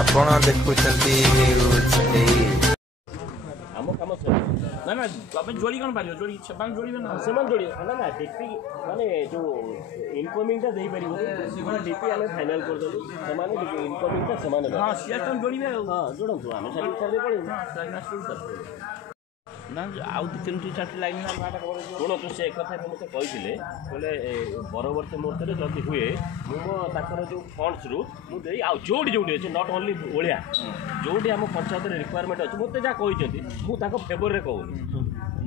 ଆପଣ ଦେଖୁଛନ୍ତି ଆମ କାମ ନା ନା ତମେ ଯୋଡ଼ି କ'ଣ ପାରିବ ଯୋଡ଼ି ସେମାନେ ଯୋଡ଼ିବେ ନା ସେମାନେ ଯୋଡ଼ିବେ ନା ନା ଡିପି ମାନେ ଯେଉଁ ଇନକମିଂଟା ଦେଇପାରିବ ସେମାନେ ଡିପି ଆମେ ଫାଇନାଲ୍ କରିଦେଲୁ ସେମାନେ ଇନକମିଂଟା ସେମାନେ ହଁ ସିଏ ତମେ ଯୋଡ଼ିବେ ଆଉ ହଁ ଯୋଡ଼ନ୍ତୁ ଆମେ ଛାଡ଼ି ପଳେଇବୁ ନା ଆଉ 2-3-4 ଲାଇନ୍ ଶୁଣନ୍ତୁ ସେ କଥା ମୋତେ କହିଥିଲେ କହିଲେ ପରବର୍ତ୍ତୀ ମୁହୂର୍ତ୍ତରେ ଯଦି ହୁଏ ମୁଁ ମୋ ତାଙ୍କର ଯେଉଁ ଫଣ୍ଡସରୁ ମୁଁ ଦେଇ ଆଉ ଯେଉଁଠି ଅଛି ନଟ୍ ଓନ୍ଲି ଓଳିଆ ଯେଉଁଠି ଆମ ପଞ୍ଚାୟତରେ ରିକ୍ୱାରମେଣ୍ଟ ଅଛି ମୋତେ ଯାହା କହିଛନ୍ତି ମୁଁ ତାଙ୍କ ଫେଭରରେ କହୁନି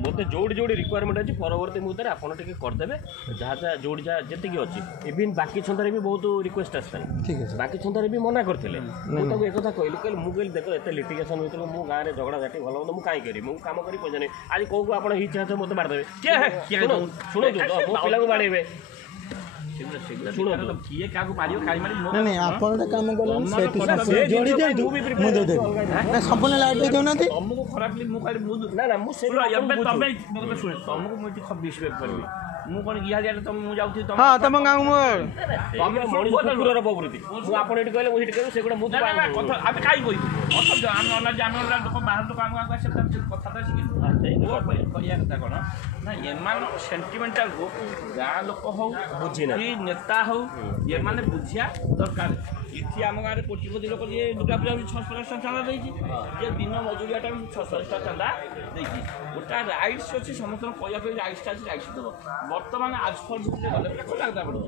ମୋତେ ଯେଉଁଠି ରିକ୍ୱାରମେଣ୍ଟ ଅଛି ପରବର୍ତ୍ତୀ ମୁହୂର୍ତ୍ତରେ ଆପଣ ଟିକେ କରିଦେବେ ଯାହା ଯେଉଁଠି ଯାହା ଯେତିକି ଅଛି ଇଭିନ୍ ବାକି ଛନ୍ଦାରେ ବି ବହୁତ ରିକ୍ୱେଷ୍ଟ ଆସିଥାଏ ବାକି ଛନ୍ଦାରେ ବି ମନା କରିଥିଲେ ମୁଁ ତାକୁ ଏକଥା କହିଲି ମୁଁ କହିଲି ଦେଖ ଏତେ ଲିଟିଗେସନ୍ ଭିତରେ ମୁଁ ଗାଁରେ ଝଗଡ଼ା ଝାଟି ଭଲ ମନ୍ଦ ମୁଁ କାହିଁ କରିବି ମୁଁ କାମ କରି ପଇସା ନେବି ଆଜି କେଉଁ ଆପଣ ହିଚ ହାତ ମୋତେ ମାରିଦେବେ ଶୁଣନ୍ତୁ ମୋ ପିଲାଙ୍କୁ ବାଡ଼େଇବେ ଶୁଣନ୍ତୁ କିଏ କାହାକୁ ମାରିବ କାହିଁ ମାରିବ ନାଇଁ ଆପଣ ଗୋଟେ କାମ କଲେ ଯୋଡ଼ି ଦିଅନ୍ତୁ ମୁଁ ଦେଇଦେବି ନା ସମ୍ପୂର୍ଣ୍ଣ ଲାଇଟ୍ ଦେଇ ଦେଉନାହାନ୍ତି ତମକୁ ଖରାପ ମୁଁ କହିଲି ମୁଁ ନା ନା ମୁଁ ସେ ତମେ ଶୁଣେ ତମକୁ ମୁଁ ଏଠି ବିଶ୍ୱାସ କରିବି ମୁଁ କ'ଣ ଇହାଳିଆରେ ତମେ ମୁଁ ଯାଉଛି ହଁ ତମ ଗାଁକୁ ମୁଁ ତମେ ମଣିଷ କୁକୁରର ପ୍ରକୃତି ମୁଁ ଆପଣ ଏଠି କହିଲେ ମୁଁ ସେଠି କହିବି ସେଗୁଡ଼ା ମୁଁ କଥା ଆମେ କାହିଁ କହିବୁ ଆମେ ଲୋକ ବାହାର ଲୋକ ଆମ ଗାଁକୁ ଆସିବେ କଥାଟା ଶିଖିଛୁ କହିବା କଥା କ'ଣ ନା ଏମାନଙ୍କ ସେଣ୍ଟିମେଣ୍ଟାଲକୁ ଗାଁ ଲୋକ ହଉ କି ନେତା ହଉ ଏମାନେ ବୁଝିବା ଦରକାର ଏଠି ଆମ ଗାଁରେ କୋଟିପତି ଲୋକ ଯିଏ ଦୁର୍ଗା ପୂଜା 650 ଟଙ୍କା ଚାନ୍ଦା ଦେଇଛି ଯିଏ ଦିନ ମଜୁରିଆଟା 650 ଟଙ୍କା ଚାନ୍ଦା ଦେଇଛି ଗୋଟେ ରାଇଟ୍ସ ଅଛି ସମସ୍ତଙ୍କୁ କହିବା ପାଇଁ ରାଇଟ୍ସଟା ଅଛି ରାଇଟ୍ସ ଦେବ ବର୍ତ୍ତମାନ ଆଜଫଲ୍ ଭିତରେ ଗଲେ ଲାଗିଲା ପଡ଼ିବ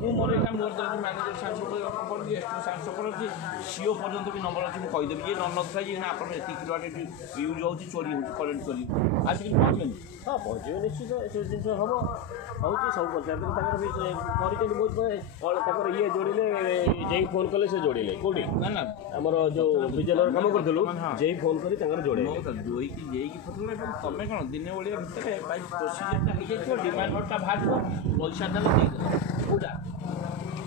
ମୁଁ ମୋର ଏଇଟା ମୋର ମ୍ୟାନେଜର ସାଂସଦ ପଡ଼ିଛି ଏସ୍ଟି ସାଂସଦ ଅଛି ସିଓ ପର୍ଯ୍ୟନ୍ତ ବି ନମ୍ବର ଅଛି ମୁଁ କହିଦେବି ଯେ ନଥାଏ ଯେ ନା ଆପଣ ଏତିକି କିଲୋ ୟୁଜ୍ ହେଉଛି ଚୋରି ହେଉଛି କରେଣ୍ଟ ଚୋରି ଆସିକି ପହଞ୍ଚିବେନି ହଁ ପହଞ୍ଚିବେ ନିଶ୍ଚିତ ଏସବୁ ଜିନିଷ ହେବ ହେଉଛି ସବୁ ପଞ୍ଚାୟତ ତାଙ୍କର ବି କରିଛନ୍ତି ବହୁତ ତାଙ୍କର ଇଏ ଯୋଡ଼ିଲେ ଯେଇ ଫୋନ୍ କଲେ ସେ ଯୋଡ଼ିଲେ କେଉଁଠି ନା ନା ଆମର ଯେଉଁ ବିଜେଲର କାମ କରୁଥିଲୁ ଯେଇ ଫୋନ୍ କରି ତାଙ୍କର ଯୋଡ଼େଇଲେ ଯୋଇକି ଯେଇକି ଫୋନ୍ ଏବଂ ତମେ କ'ଣ ଦିନେ ଓଳିଆ ଭିତରେ ପ୍ରୋସିଜିଅରଟା ହେଇଯାଇଥିବ ଡିମାଣ୍ଡ ନୋଟ୍ଟା ବାହାରିବ ପଇସା ଦେଲେ ଦେଇଦେଲ କେଉଁଟା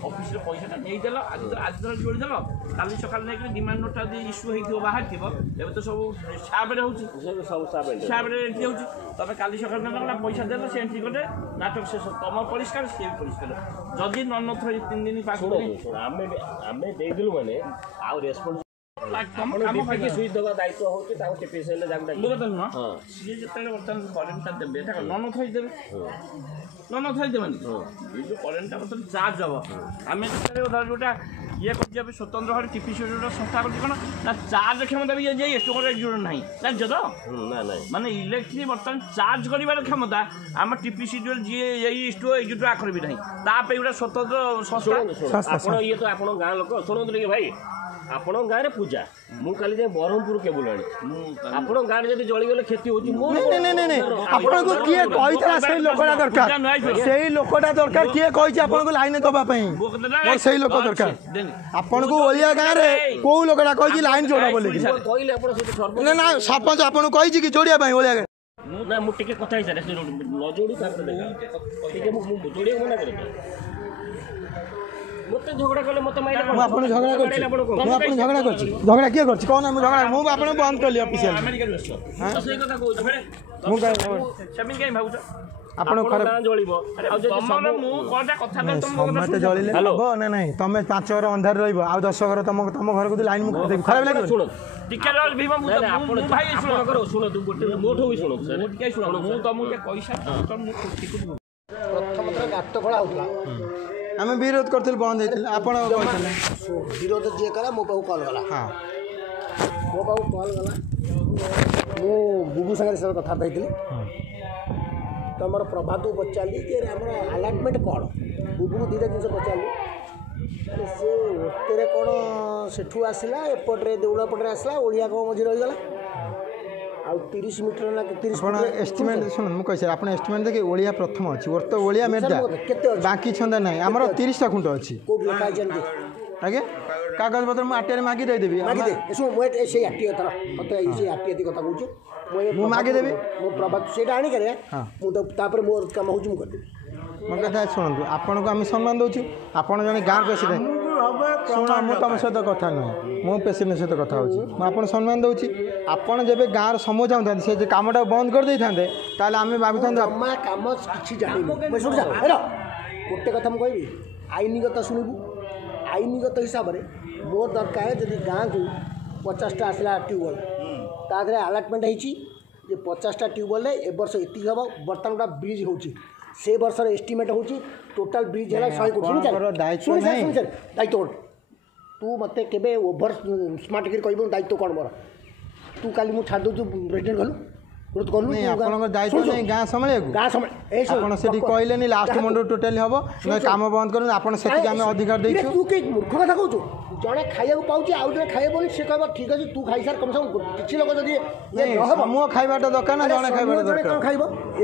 ଅଫିସରେ ପଇସାଟା ନେଇଦେଲ ଆଜି ଧର ଯୋଡ଼ିଦେଲ କାଲି ସକାଳେ ନେଇକି ଡିମାଣ୍ଡ ନୋଟ୍ଟା ଯଦି ଇସ୍ୟୁ ହେଇଥିବ ବାହାରିଥିବ ଏବେ ତ ସବୁ ସାବରେ ହେଉଛି ସବୁ ସାବରେ ଏଣ୍ଟ୍ରି ହେଉଛି ତମେ କାଲି ସକାଳେ ନେଲ ପଇସା ଦେଲ ସେ ଏଣ୍ଟ୍ରି କଲେ ନାଟକ ଶେଷ ତମ ପରିଷ୍କାର ସିଏ ବି ପରିଷ୍କାର ଯଦି ନନଥିବ 3 ଦିନ ପାଖ ଆମେ ଦେଇଦେଲୁ ମାନେ ଆଉ ରେସ୍ପନ୍ସ ସୁଇଚ୍ ଦେବା ଦାୟିତ୍ୱ ହେଉଛି ତାଙ୍କୁ ଟିପିଏସ୍ ହେଲେ ଯାକୁ ସିଏ ଯେତେବେଳେ ବର୍ତ୍ତମାନ କରେଣ୍ଟଟା ଦେବେ ଏଇଟା ନନଥାଇ ଦେବେ ନନଥାଇ ଦେବେନି ଏଇ ଯେଉଁ କରେଣ୍ଟଟା ବର୍ତ୍ତମାନ ଚାର୍ଜ ହେବ ଆମେ ଯେତେବେଳେ ଯେଉଁଟା ଇଏ କରୁଛି ଏବେ ସ୍ୱତନ୍ତ୍ର ଭାବରେ ଟିପିସି ଗୋଟେ ସଂସ୍ଥା କରୁଛି କ'ଣ ନା ଚାର୍ଜ କ୍ଷମତା ବି ଯାଇ ଏଷ୍ଟୋର ଏକ୍ଜିଟ୍ ନାହିଁ ଜାଣିଛ ତ ମାନେ ଇଲେକ୍ଟ୍ରିକ୍ ବର୍ତ୍ତମାନ ଚାର୍ଜ କରିବାର କ୍ଷମତା ଆମ ଟିପିସି ଯିଏ ଏଇ ଇଷ୍ଟୋ ଏକ୍ଜିଟ୍ ଆଖରେ ବି ନାହିଁ ତା ପାଇଁ ଗୋଟେ ସ୍ୱତନ୍ତ୍ର ସଂସ୍ଥା ଆପଣ ଇଏ ତ ଆପଣ ଗାଁ ଲୋକ ଶୁଣନ୍ତୁ ଟିକେ ଭାଇ ଆପଣଙ୍କ ଗାଁରେ ପୂଜା ମୁଁ କାଲି ଯାଇ ବ୍ରହ୍ମପୁର କେବୁଲ ଆଣି ଆପଣଙ୍କ ଗାଁରେ ଯଦି ଜଳିଗଲେ କ୍ଷତି ହେଉଛି ଆପଣଙ୍କୁ କିଏ କହିଥିଲା ସେଇ ଲୋକଟା ଦରକାର ସେଇ ଲୋକଟା ଦରକାର କିଏ କହିଛି ଆପଣଙ୍କୁ ଲାଇନ ଦେବା ପାଇଁ ସେଇ ଲୋକ ଦରକାର ଆପଣଙ୍କୁ ଓଳିଆ ଗାଁରେ କୋଉ ଲୋକଟା କହିଛି ଲାଇନ ଯୋଡ଼ା ବୋଲି କହିଲେ ଆପଣ ନା ନା ସରପଞ୍ଚ ଆପଣଙ୍କୁ କହିଛି କି ଯୋଡ଼ିବା ପାଇଁ ଓଳିଆ ଗାଁ ନା ମୁଁ ଟିକେ କଥା ହେଇସାରେ ନ ଯୋଡ଼ି ଟିକେ ମୁଁ ଯୋଡ଼ିବାକୁ ମନା କରେ ମୋତେ ଝଗଡ଼ା କଲେ ମୋତେ ମାଇଲେ ମୁଁ ଆପଣ ଝଗଡ଼ା କରୁଛି ମୁଁ ଆପଣ ଝଗଡ଼ା କରୁଛି ଝଗଡ଼ା କିଏ କରୁଛି କଣ ମୁଁ ଝଗଡ଼ା ମୁଁ ଆପଣଙ୍କୁ ବନ୍ଦ କଲି ଅଫିସିଆଲ ସେଇ କଥା କହୁଛି ମୁଁ ସେମିତି କାହିଁ ଭାବୁଛ ଆପଣ ଖରାପ ଜଳିବ ମୁଁ କଣଟା କଥା ସମସ୍ତେ ଜଳିଲେ ହବ ନା ନାଇଁ ତମେ 5 ଘର ଅନ୍ଧାର ରହିବ ଆଉ 10 ଘର ତମ ଘରକୁ ଲାଇନ ମୁଁ ଦେବି ଖରାପ ଲାଗିବ ଶୁଣ ଟିକେ ଭାଇ ଶୁଣନ୍ତୁ ଗୋଟେ ମୋଠୁ ବି ଶୁଣନ୍ତୁ ମୁଁ ଟିକେ ଶୁଣ ମୁଁ ତମକୁ ଟିକେ ପଇସା ପ୍ରଥମ ଥର ଗାତ ଖୋଳା ହେଉଥିଲା ଆମେ ବିରୋଧ କରିଥିଲୁ ବନ୍ଦ ହେଇଥିଲା ଆପଣ କହିଥିଲେ ବିରୋଧ ଯିଏ କଲା ମୋ ପାଖକୁ କଲ୍ ଗଲା ମୋ ପାଖକୁ କଲ୍ ଗଲା ମୁଁ ବୁବୁ ସାଙ୍ଗରେ ସେ କଥାବାର୍ତ୍ତା ହେଇଥିଲି ତ ଆମର ପ୍ରଭାତକୁ ପଚାରିଲି ଯେ ଆମର ଆଲାଟମେଣ୍ଟ କ'ଣ ବୁବୁକୁ ଦୁଇଟା ଜିନିଷ ପଚାରିଲି ସେ ଓଟେରେ କ'ଣ ସେଠୁ ଆସିଲା ଏପଟରେ ଦେଉଳ ପଟରେ ଆସିଲା ଓଳିଆ କ'ଣ ମଝିରେ ରହିଗଲା ଆଉ 30 ମିଟର ନା 30 ଆପଣ ଏଷ୍ଟିମେଟ୍ ଶୁଣନ୍ତୁ ମୁଁ କହିଛି ଆପଣ ଏଷ୍ଟିମେଟ୍ ଦେଖି ଓଳିଆ ପ୍ରଥମ ଅଛି ତ ଓଳିଆ ମେର୍ଜା ବାକି ଛନ୍ଦା ନାହିଁ ଆମର 30ଟା ଖୁଣ୍ଟ ଅଛି ଆଜ୍ଞା କାଗଜପତ୍ର ମୁଁ ଆଟିଆରେ ମାଗି ଦେଇଦେବି ସେଇ ଆଟି କଥା ସେଇ ଆଟି କଥା କହୁଛୁ ମୁଁ ମାଗିଦେବି ମୁଁ ପ୍ରଭାତ ସେଇଟା ଆଣିକରେ ମୁଁ ତାପରେ ମୋର କାମ ହେଉଛି ମୁଁ କରିଦେବି ମୋ କଥା ଶୁଣନ୍ତୁ ଆପଣଙ୍କୁ ଆମେ ସମ୍ମାନ ଦେଉଛୁ ଆପଣ ଜଣେ ଗାଁ ପ୍ରେସିଡେଣ୍ଟ ଶୁଣ ମୁଁ ତୁମ ସହିତ କଥା ନୁହେଁ ମୁଁ ପ୍ରେସିଡେଣ୍ଟ ସହିତ କଥା ହେଉଛି ମୁଁ ଆପଣ ସମ୍ମାନ ଦେଉଛି ଆପଣ ଯେବେ ଗାଁର ସମୟ ଚାହୁଁଥାନ୍ତି ସେ କାମଟାକୁ ବନ୍ଦ କରିଦେଇଥାନ୍ତେ ତାହେଲେ ଆମେ ଭାବିଥାନ୍ତୁ କାମ କିଛି ଜାଣିବୁ ଗୋଟେ କଥା ମୁଁ କହିବି ଆଇନଗତ ଶୁଣିବୁ आईनगत हिसाब से मोर दरकार जब गाँव को 50टा आसला ट्यूबवेल तादे आलाटमेंट होती 50टा ट्यूबवेल ए वर्ष ये हम बर्तमान गोटा ब्रिज हो से वर्षर एस्टिमेट हो टोटाल ब्रिज है 100 कोटी दायित्व तू मत के ओभर स्मार्ट कर कह दायित्व कौन मोर तू काली मुझे छाड़ दूँ प्रेसिडेंट गलु दायित्व नहीं गाँ संभाल कहले लास्ट मंडल टोटाली हम कम बंद कर अधिकार तू कई मूर्ख कथा कहूँ जड़े खाया पाँच आउ जड़े खाए बोली सी कह ठीक अच्छे तू खाई सार कम से कम किसी लोग जब समूह खाइबाटा दरकार ना जड़े खाइबाटा दरकार खाइब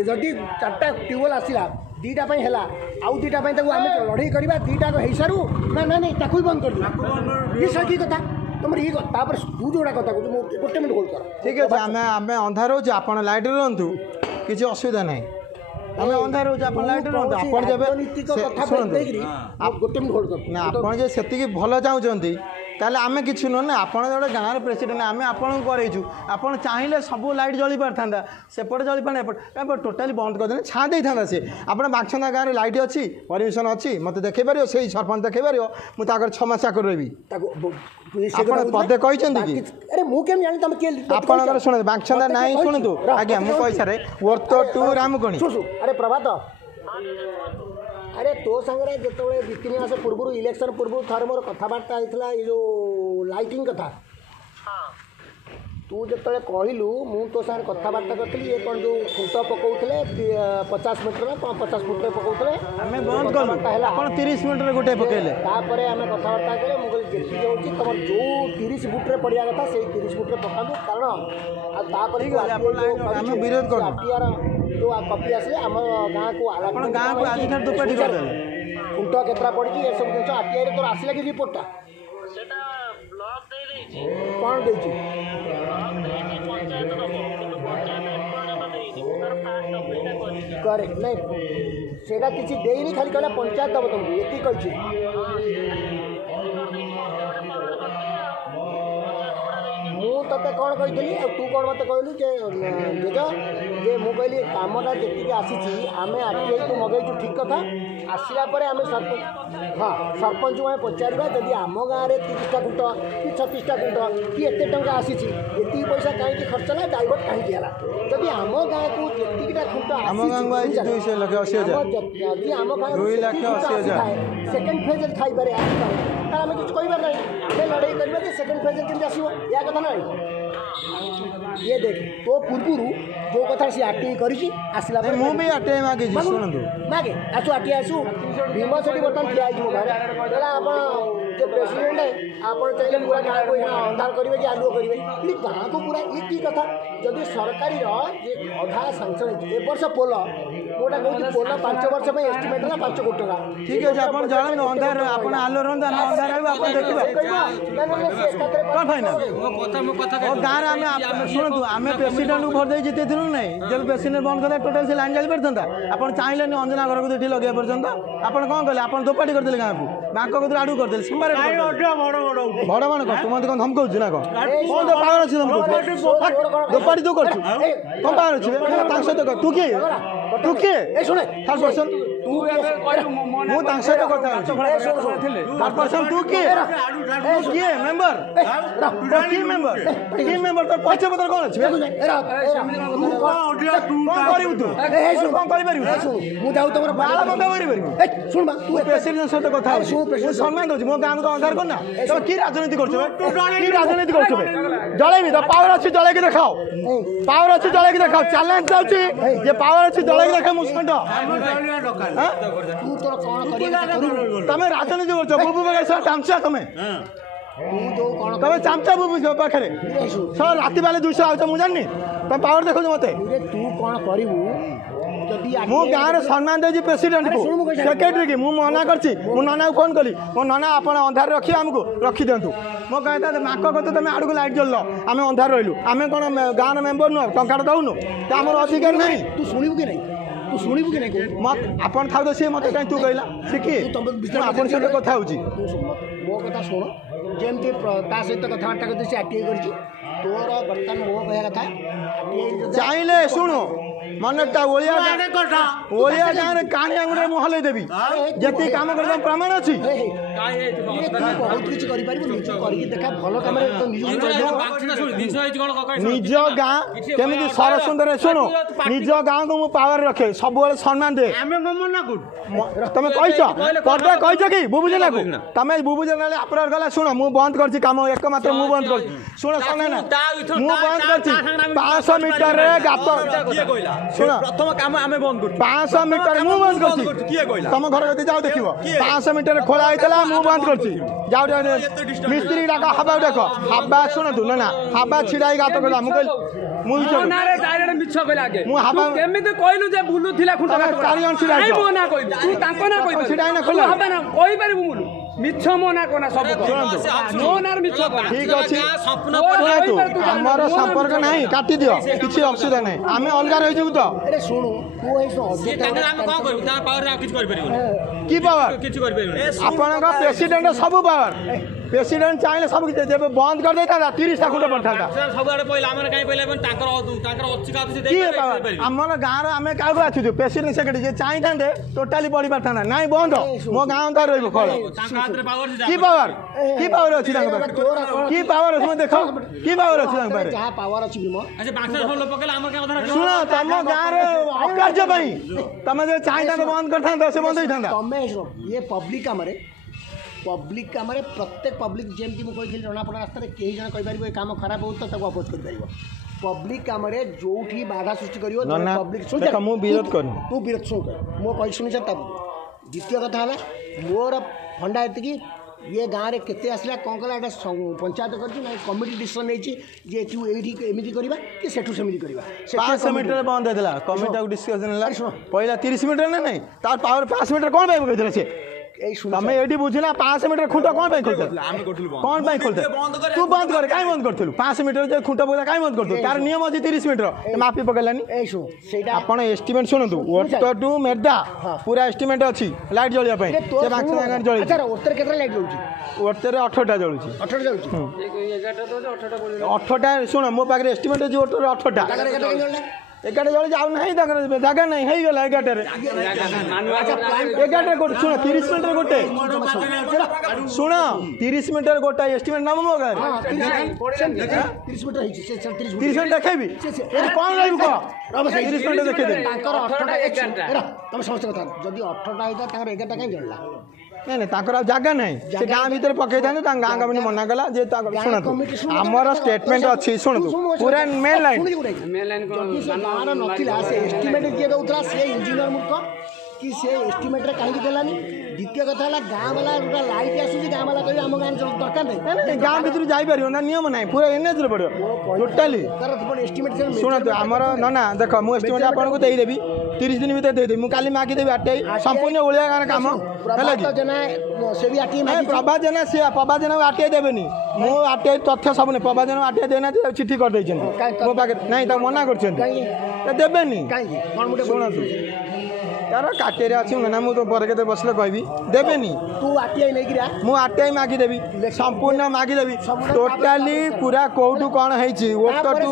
जदि 4टा ट्यूबवेल आसला 2टा है आउ 2टा आम लड़ाई करवा 2टा हो सारू ना ना नहीं ताकू बंद कर दिया की कथा तुम ये तू जोड़ा कथा कहूँ गोटे मिनट होल्ड कर ठीक है आम अंधार हो आप लाइट रुहतु किसी असुविधा ना आम अंधार हो लाइट रुहतु गोटे मिनट होल्ड कर ना आप भल चाहते ताले आमे किसी नुह ना आपड़ जो गाँव प्रेसिडेंट आम आपको करेचु आप चाहिए सब लाइट जली पारता सेपटे जली पाने टोटाली बंद करदे छाँदे था सी आप बाक्संदा गाँव में लाइट अच्छी परमिशन अच्छी मत देखे पार से सरपंच देखे पार मुझे 6 मास चाकर रही पदे कहते कि अरे मुझे आप शुणु बाक्संदा ना शुणु आज्ञा मुझे पैसा वर्थ टू रामकणी अरे प्रभात अरे तो सागर जो 2-3 मास पूर्व इलेक्शन पूर्व थर मोर कथबार्ता होता ये जो लाइटिंग कथा तू जो कहलु मु तो सागर कथबार्ता करी ये कौन जो खुंट पकाउले 50 मीटर 50 फुट पकाउले आम बंद कलु 30 मीटर गोटे पकड़े तापर आम कथबार्ता कले मुझे जी होती तुम जो 30 फुट्रे पड़ा कथा से 30 फुट्रे पकातु कारण विरोध कर जो कपी आसे आम गाँव को गाँव को आज दुपाटी खुंट केतरा पड़ी ये सब जिन आरटीआई तोर आसला कि रिपोर्टा कौन दे करे नहीं सेटा किसी देनी खाली कहला पंचायत दब तुमको ये कही ते कौन कही तू कौन मत कहलु जेज जे मु कहली कामटा जी आसी आम आरटीआई को मगेचु ठीक कथा आसला आम सरपंच हाँ सरपंच को पचारा जदि आम गाँव में 30टा खुंट कि 36टा खुंट कि एत टाँचा आसी ये पैसा कहीं खर्च है डाइवर्ट कहीं है जदि आम गाँव को जीटा खुंट जदि आम गाँव सेकेंड फेज खाई पारे आम किसी कह ना आम लड़ाई करवा कि सेकेंड फेज केमती आसो या कथा ना ये देख तो पूर्व जो कथा सी आरटीआई करी आसला मुझे आरटीआई मागे शुणु मागे आसु आरटीआई आसु भीम सेठी बर्तमान ठिया मो घर आप जो प्रेसिडेंट है आप चाहिए पूरा गाँव को अंधार करेंगे कि आलुओ करेंगे ये गाँव को पूरा ये की कथा जदि सरकारी अधा सांसन ए वर्ष पोल मोटा कहूँ पोल 5 वर्ष में एस्टिमेट है 5 कोटी टका ठीक है आप जान अंधार आप आलो रहा अंधार गाँव में शुणु आम प्रेसिडेंट को भोट दे जीतेलु ना जब प्रेसिडेंट बंद कले टोटाल से लाइन जारी पारता आप चाहिए अंजना घर को ये लगे पर्यटन आप कौन कले आप दोपाटी करदे गाँव को बाँक कदर आड़ू करदे भड़ मान कौन तुम कौन धमकाऊ ना कौन पावर अच्छे दोपाटी तू कर पावर अच्छे सहित तू किए तू किए थर्ड पर्सन सहित कथा तू किए मेम्बर की मेम्बर तो पैसा पत्र कौन अच्छे प्रेसिडेंट सहित कथा सम्मान दूसरी मो गाँव को अंधार करना तुम कि राजनीति कर जलैबी तो पावर अच्छी जलैकी देखाओ पावर अच्छी जलैकी देखाओ चैलेंज जाऊँगी जे पावर अच्छी जलैकी देखा मुस्कंड तुम राजनीति कर बुबू बगैर चामचा तुम्हें तुम चामचा बुबू पाखे सर राति बेले 200 आउच मुझे जानी तुम पावर देखो मत तू कौन करू मु गाँव सम्मान देजी प्रेसिडेंट को सेक्रेटरी की मु मना करछि मु नाना को फोन कली मो नाना आप अंधार रखी आमको रखी दिंतु मो कहता माक कहते तुम आड़ को लाइट जल आम अंधार रही आम कौन गाँव मेम्बर नुह टंका दौनु तो आम अधिकार नहीं तू शुणु कि नहीं तू शुणु कि नहीं मत आपन था सी मत कहीं तू कहला सी किए आपन सहित कथा हो मो कथा शुण जमती ता सहित कथबार्ता करते आरटीआई कर तोर बर्तमान मो कह कथा चाहिए शुणु मनटा ओलिया गाँव काणी आंगुरे मु हल्ले देवी जति काम कर प्रमाण अच्छी बहुत किसी देखा भल कम निज गाँ केमी सर सुंदर शुणु निज गाँव को मुझे पावर रखे सब सम्मान दे तुम कह कि बुबुजेना को तुम बुबुजेना अपराध गला शुण मु बंद कर काम एकमात्र मु बंद कर शुण सुन मु बंद कर 500 मीटर गात शुण प्रथम काम आम बंद कर 500 मीटर मु बंद कर तुम घर कति जाओ देख 500 मीटर खोला होता मु बंद कर जाओ मिस्त्री डाक हवा देख हवा शुणु ना ना हवा छिड़ा गात कला मिछ मो ना कोना सब मो नार मिछ ठीक अछि हमर संपर्क नाही काटी दियो किछि असुविधा नाही आमे अलगा रहि जउ तो अरे सुनु तू ऐसो तांगे हम कोन करू ता पावर रा किछ कर परिबो की पावर किछ कर परिबो आपन का प्रेसिडेंट सब पावर प्रेसिडेंट चाहे सब किछ जेबे बंद कर देता 30 टा खुंड पठाता सब आडे पहिला हमर काई पहिला पण तांकर अच्छी का से की पावर हमर गां रे आमे कागो आछु जो प्रेसिडेंट सेक्रेटरी जे चाहि थांदे टोटली बडी पाठाना नाही बंद मो गां का रहइबो खळ की पावर अछि तांग की पावर अछि देखो की पावर अछि तांग पारे जहां पावर अछि मो अच्छा बाक्सर होलो पकेला हमर का आधार सुनो तम गां रे अकार्य पई तमे जे चाहि थांदे बंद कर थांदे से बंद होई थांदा तमे ये पब्लिक कामरे प्रत्येक पब्लिक जेमती मु कहि जना पड़ा रास्ता रे केही जण कहि परिबो ए काम खराब हो त ताको अपोज कर परिबो पब्लिक कामरे जोठी बाधा सृष्टि करियो पब्लिक सुन देखो मु विरोध करनी तू विरोध सुन मो कहि सुनि छ तब द्वितीय कथा हला मोर फंडा एति कि ये गाँव में केते आसला कौन कला पंचायत कर कमिटी डिसीजन नहीं जे तू एठी एमिति करबा कि सेठू सेमिति करबा 500 मीटर बंद हेतला कमिटी डिस्कशन हला पहिला 30 मीटर ना नहीं तार पावर 5 मीटर कोन भाई कहथले से तमे एडी बुझिना 500 मीटर खुंटा कोन भाई खोलते कोन भाई खोलते तू बंद कर काई बंद करथलु 500 मीटर जे खुंटा बोला काई बंद करथलु तार नियम अछि 30 मीटर माफी पकेलानी ए सु सेटा आपण एस्टिमेट सुनतु ओटर टू मेडा पूरा एस्टिमेट अछि लाइट जलिया पई से बाक्स गान जळि अच्छा ओटर केतरा लाइट जळुची ओटर 18टा जळुची 18 जळुची 11टा तो 18टा बोल 18टा सुन मो पाखरे एस्टिमेट जे ओटर 18टा एगाटे जळि जाउ नाही ताकर जागा नाही हेई गेला एगाटे रे एगाटे गोटे सुन 30 मीटर गोटे सुन 30 मीटर गोटा एस्टिमेट नाम मो गारे 30 मीटर हिची से 30 मीटर देखेबी ए कोन लाइव को 30 मीटर देखे दे ताकर 18टा तुम समझ कथा जदी 18टा आइता ताकर 11टा काई जळला नहीं ताकर जगह नहीं से गाँव भीतर पकई था गाँ कमिटी मना कला जे शुणु आमर स्टेटमेंट अच्छी शुणु पूरा मेन लाइन गाँव नथिला से एस्टिमेट किए दउतला से इंजीनियर मूर्ख कि से एस्टिमेट रे काहे देलानी द्वितीय कथा हला गाँ वाला गोटा लाइट आसुची गाँ वाला कहि हम गाँ दरकार नहीं गाँ भीतर जाई परियो ना नियम नहीं पूरा एनएच रे पड़ियो टोटली तार अपन एस्टिमेट से शुणु आमर ना देख मु एस्टिमेट आपन को देई देबी 30 दिन भीतर दे देबी मु काली मागी देबी आटे संपूर्ण ओलिया गाँ काम हैला कि जना से भी आटी मागी प्रभा जना आटे देबेनी मु आटे तथ्य सब ने प्रभा जना आटे देना चिट्ठी कर दै छन मो पाके नहीं ता मना कर छन त देबेनी काहे कोन मुटे सुन तू यार काटेरे अछि ना मु तो पर के बसले कहबी देबेनी तू आटी नै गिरा मु आटे मागी देबी संपूर्ण मागी देबी टोटली पूरा कोठू कोन है छी ओटा टू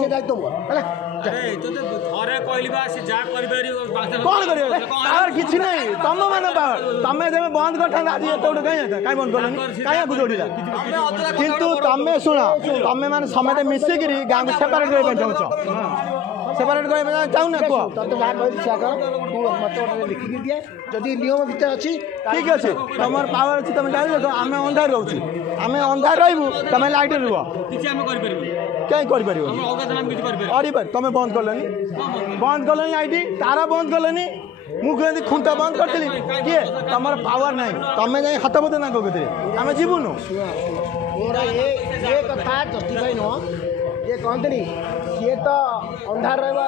अरे तो थरे कहलिबा से जा करबेरी कोन करियो तार किछि नै तम माने पावर तमे जेमे बंद करथान आज एतोड काई बंद करलनी काई आगु जोडीला किंतु तमे सुन तमे माने समेत मिसे गिरी गांव सेपरेट करबे चाहछो सेपरेट करबे चाहू ना को तो जा कहली से कर तू मत ओटे लिखि के दिए जदी नियम भीतर अछि ठीक अछि तमर पावर अछि तमे जानि देखो आमे अंधार रहउछी आमे अंधार रहबू तमे लाइट रहबो किछि हम कर परबो काई कर परिबो हम ओगा नाम किछि कर परबो अरे भाई तमे बंद करलनी लाइट तारा बंद करलनी मु कहती खुंटा बंद करतली किए तमर पावर नाही तमे जाई हाथ बते ना कहते आमे जीवनु मोरा ये कथा जस्टिफाई न ये कहतनी ये तो अंधार रहबा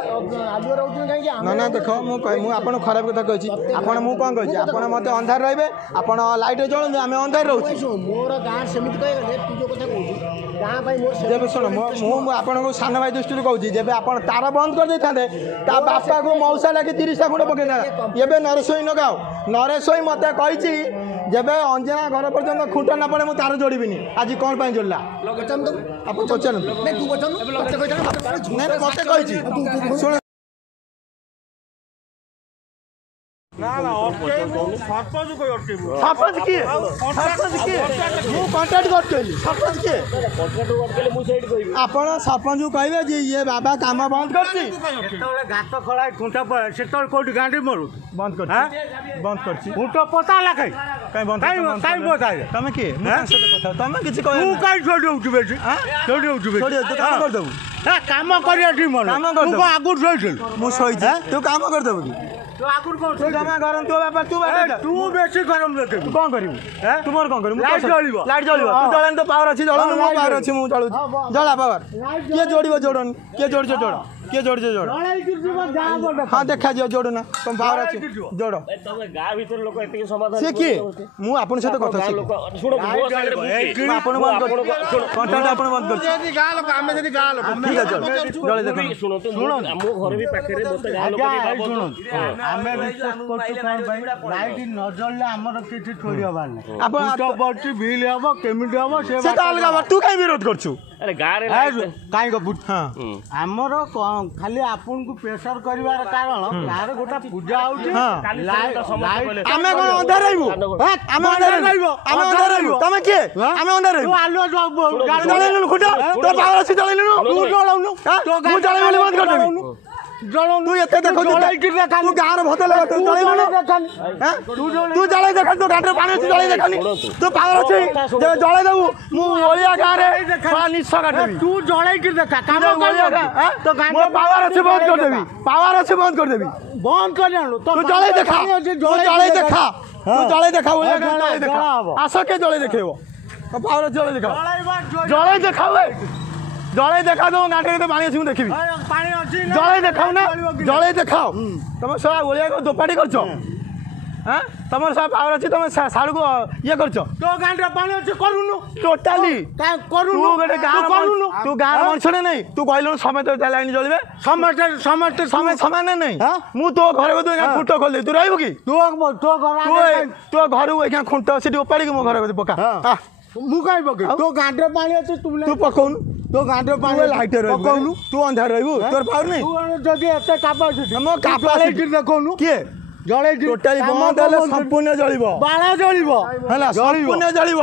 आलु रहउछ काहे ना ना देखो मु आपन खराब कथा कहछि आपन मु कोन कहछि आपन मते अंधार रहबे आपन लाइट जळन आमे अंधार रहउछि मोर गां समिति कहे गले तू जो कथा कहछि गां भाई मोर जेबे सुन मु आपन को सान भाई दृष्टि कहछि जेबे आपन तार बंद कर दे थांदे ता बापा को मौसा लागे 30 टा खुंड पकेना एबे नरेशोई नगाओ नरेशोई मते कहछि जेबे अंजना घर पर्यंत खुंटा ना पड़े मु तार जोड़ीबिनी आज कोन पाई जोड़ला आप पचारन तू बचन नहीं मते कहछि सुन सरपंच किए मु कंटाक्ट करतेली सरपंच किए आपण सरपंच को कहबे जे ये बाबा काम बंद करछि ଯେତେବେଳେ ଗାତ ଖୋଳାଇ ଖୁଣ୍ଟ ପଡ଼େ ସେତେବେଳେ କୋଉଠି ଗାଣ୍ଡି ମରୁ बंद करछि बंद करछि ଖୁଣ୍ଟ ପୋତା ଲାଖେ काई बंद କାଇଁ ପୋତାଏ तमे किए मु ताଙ୍କ सହିତ କଥା तमे କିଛି कहै ମୁଁ କାଇଁ ଛୋଡ଼ି ହେଉଛୁ ବେଶୀ ଛୋଡ଼ି ହେଉଛୁ ବେଶୀ छोड़ी तू काम कर दबु କାମ କରିବା ଠିକ୍ ମନେ କାମ କରିଦେବୁ। ମୁଁ ଆଗରୁ ଶୋଇଥିଲି मु सोइछि तू काम कर दबु की ତୁ ଆଗରୁ କ'ଣ तू जमा गरम तू बापा तू ତୁ ବେଶୀ ଗରମ ଦେଖେ तू कौन करिवु तू मोर कौन करिवु लाइट जळिबो। लाइट जळिबो तू जळन तो पावर अछि जळन मो पावर अछि मु जळु जळा पावर के जोड़िबो जोड़न के जोड़छ जोड़ के जोड़छ जोड़ हां देखा दियो जोड़ ना तुम पावर अछि जोड़ ତମେ ଗାଁ ଭିତରେ ଲୋକ ଏତିକି ସମାଧାନ से किए मु आपन सହିତ କଥା ଗାଁ छै ଲୋକ ଶୁଣ ମୋ ସାଙ୍ଗରେ ମୁଁ କିଏ? मु आपन बंद कर कंटेंट आपन बंद कर ଗାଁ ଲୋକ ଆମେ ଯଦି ଗାଁ ଲୋକ ठीक है चल जळे देखो ଶୁଣନ୍ତୁ ଆମ ଘର ବି ପାଖରେ ମୋତେ ଗାଁ ଲୋକ ବି ଭାବନ୍ତୁ ଆମେ ବିଶ୍ୱାସ କରୁଛୁ କ'ଣ ପାଇଁ ଲାଇଟ୍ ନ ଜଳିଲେ ଆମର କିଛି ଥୋଡ଼ି ହବାର ନାହିଁ ଆପଣ ପଡୁଛି ବିଲ୍ ହବ କେମିତି ହବ से तो अलगा बात तू काई विरोध करछु ଆରେ ଗାଁରେ କାହିଁ ଗପୁଛୁ हां ଆମର ଖାଲି ଆପଣଙ୍କୁ ପ୍ରେସର କରିବାର କାରଣ ଗାଁରେ ଗୋଟେ ପୂଜା ହଉଛି हां ଲାଇଟ୍ ଆମେ कोन अंधार रहबो ଆମେ अंधार रहबो ଆମେ अंधार रहबो तमे के ଆମେ अंधार रहबो ଆଲୁଅ जळेलु खुटा तो पावर अछि जळेलु तू जळाउनु मु जळे बोली बंद कर देबी तू एते देखो तू गाँव भते लगा तू जळेलु तू जळे देख तू गाँव पानी अछि जळे देखानी तू पावर अछि जे जळे देबू मु ओलिया गाँ रे निश काटबी तू जळेଇକି ଦେଖା କାମ ओलिया गाँ तो मो पावर अछि बंद कर देबी पावर अछि बंद कर देबी ବନ୍ଦ କରି ଆଣୁ तू जळे देखा तू जळे देखा तू जळे देखा ओलिया गाँ जळे देखा आस के जळे देखेबो तो पावर जळे देखा जळे देखा वे जळे देखा दो गाँटे के पानी अछि मु देखिबी ପାଣି ଅଛି जळे देखाउ ना जळे देखाओ तुम सब ओलिया को दोपाटी करछो हां तुमर सब पावर अछि तुम साडू को ये करछो ତୋ ଗାଁରେ ପାଣି ଅଛି କରୁନୁ टोटली କରୁନୁ तू गटे गाँ କରୁନୁ तू गाँ मनछने नहीं तू कहलु समेत लाइन जळबे ସମସ୍ତେ समय समान नहीं मु तो घर को तू खुंट खोल दे तू रहबो की ତୋ ଘର तू घर को एखा खुंट सिटी उपाड़ी के मो घर को पका ମୁଁ କାଇଁ ପକେଇ ତୋ ଗାଁରେ ପାଣି ଅଛି तू पकौनु ତୋ ଗାଁରେ ପାଣି तू लाइटर पकौनु तू अंधार रहबो तोर पावर नहीं ତୁ ଯଦି ଏତେ କାପାସିଟି मो କାପାସିଟି ଦେଖଉନୁ किए ଜଳେଇକି टोटली बंद हेले संपूर्ण जळिबो ବାଳ ଜଳିବ ହେଲା ସମ୍ପୂର୍ଣ୍ଣ ଜଳିବ